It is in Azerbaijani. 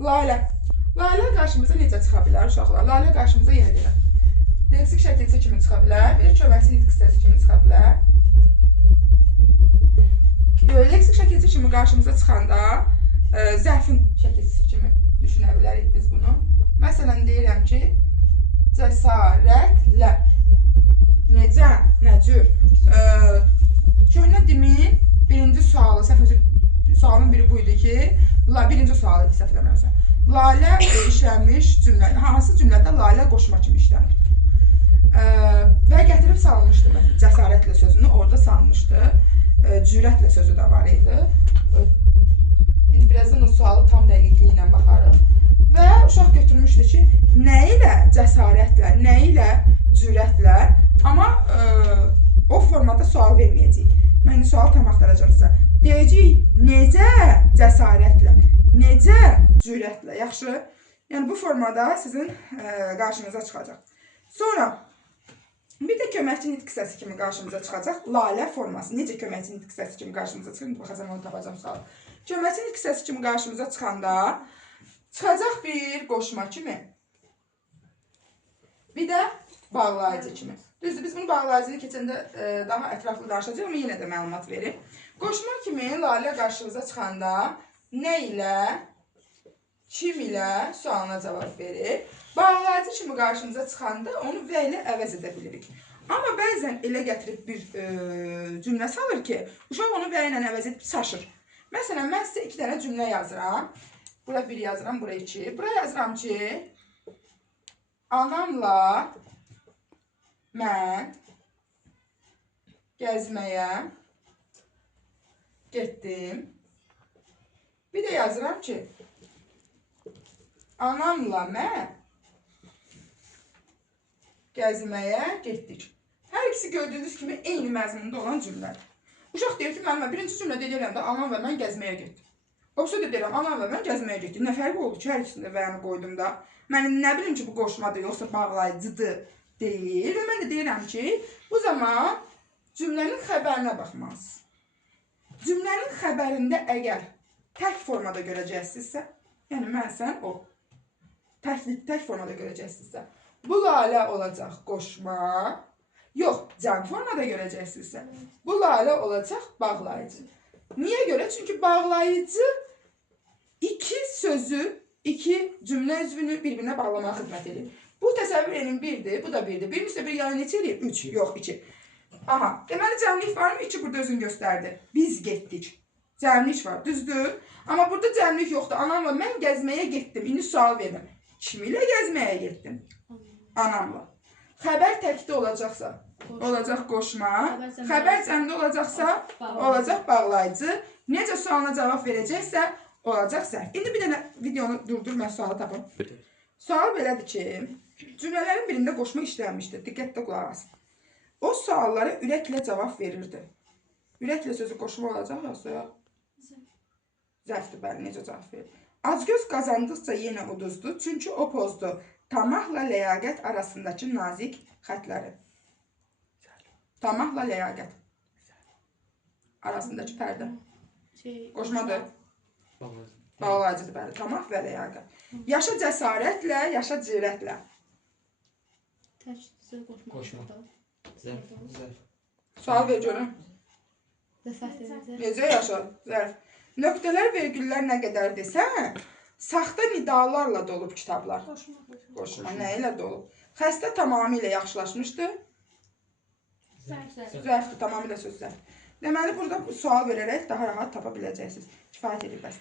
Lalə. Lalə qarşımıza necə çıxa bilər uşaqlar? Lalə qarşımıza yenə deyirəm. Leksik şəkilçi kimi çıxa bilər, bir də köməkçi nitq hissəsi kimi çıxa bilər. Leksik şəkilçi kimi qarşımıza çıxanda zərfin şəkilçisi kimi düşünə bilərik biz bunu. Məsələn, deyirəm ki, cəsarətlə. Necə? Nə cür? Köhnə dimin birinci sualı, sualın biri buydu ki, birinci sualı idi səhv eləmirəmsə. Lalə işlənmiş cümlə, hansı cümlədə lalə qoşma kimi işlənir? Və gətirib salmışdı məsələn, cəsarətlə sözünü orada salmışdı. Cürətlə sözü də var idi. İndi birazdan o sualı tam dəqiqliyi ilə baxarıq. Və uşaq götürmüşdü ki, nə ilə cəsarətlə, nə ilə cürətlə, amma o formada sual verməyəcəyik. Mən sual tam axtaracağım sizə. Deyəcəyik, necə cəsarətlə, necə cürətlə, yaxşı? Yəni bu formada sizin qarşınıza çıxacaq. Sonra bir də köməkçi nitq hissəsi kimi qarşımıza çıxacaq. Lalə forması. Necə köməkçi nitq hissəsi kimi qarşımıza çıxır? Baxacam, onu tapacam sual. Köməkçi nitq hissəsi kimi qarşımıza çıxanda çıxacaq bir qoşma kimi. Bir də bağlayıcı kimi. Düzdür, biz bunu bağlayıcını keçəndə daha ətraflı danışacağıq, amma yenə də məlumat verim. Qoşma kimi lalə qarşımıza çıxanda nə ilə, kim ilə sualına cavab verir. Bağlayıcı kimi qarşımıza çıxanda onu və ilə əvəz edə bilirik. Amma bəzən elə gətirib bir cümlə salır ki, uşaq onu və ilə əvəz edib çaşır. Məsələn, mən sizə 2 dənə cümlə yazıram. Bura 1 yazıram, bura 2. Bura yazıram ki, anamla mən gəzməyə getdim. Bir də yazıram ki, anamla mən gəzməyə getdik. Hər ikisi gördüyünüz kimi eyni məzmunda olan cümlədir. Uşaq deyir ki, müəllimə, birinci cümlədə deyirəm də anam və mən gəzməyə getdim. Oxusu da deyirəm, anam və mən gəzməyə getdim. Nə fərqi oldu ki, hər ikisində vəyəni qoydum da. Mənim nə bilim ki, bu qoşmadır, yoxsa bağlayıcıdır deyil. Və mən də deyirəm ki, bu zaman cümlənin xəbərinə baxmalısınız. Cümlənin xəbərində əgər tək formada görəcəksinizsə, yəni mən, sən, o. Tək formada görəcəksinizsə, bu lalə olacaq qoşma. Yox, cəm formada görəcəksinizsə, bu lalə olacaq bağlayıcı. Niyə görə? Çünki bağlayıcı iki sözü, iki cümlə üzvünü bir-birinə bağlamağa xidmət edir. Bu təsəvvür edin 1-dir, bu da 1-dir. 1 üstə 1 yəni neçə edir? 3. Yox, 2. Aha, deməli cəmlik var mı? 2 burada özünü göstərdi. Biz getdik. Cəmlik var, düzdür? Amma burada cəmlik yoxdur. Anamla mən gəzməyə getdim. İndi sual verin. Kim ilə gəzməyə getdim? Anamla. Xəbər təkdə olacaqsa, olacaq qoşma. Xəbər cəmdə olacaqsa, olacaq bağlayıcı. Necə sualına cavab verəcəksə, olacaq zərf. İndi bir dənə videonu durdur, mən sualı tapım. Sual belədir ki, cümlələrin birində qoşma işlənmişdir. Diqqətlə qulaq asın. O suallara ürəklə cavab verirdi. Ürəklə sözü qoşma olacaq, yoxsa yox? Zərfdir, bəli, necə cavab verir? Acgöz qazandıqca yenə uduzdu, çünki o pozdu tamahla ləyaqət arasındakı nazik xətləri. Tamahla ləyaqət arasındakı pərdə. Qoşmadır. Bağlayıcıdır, bəli. Tamah və ləyaqət. Yaşa cəsarətlə, yaşa cürətlə. Qoşma. Zərf. Sual ver görün. Necə yaşa? Zərf. Nöqtələr, vergüllər nə qədər desən, saxta nidalarla dolub kitablar. Qoşma. Nə ilə dolub? Xəstə tamamilə yaxşılaşmışdı. Zərfdir, tamamilə söz zərf. Deməli, burada sual verərək daha rahat tapa biləcəksiniz. Kifayət edib bəs.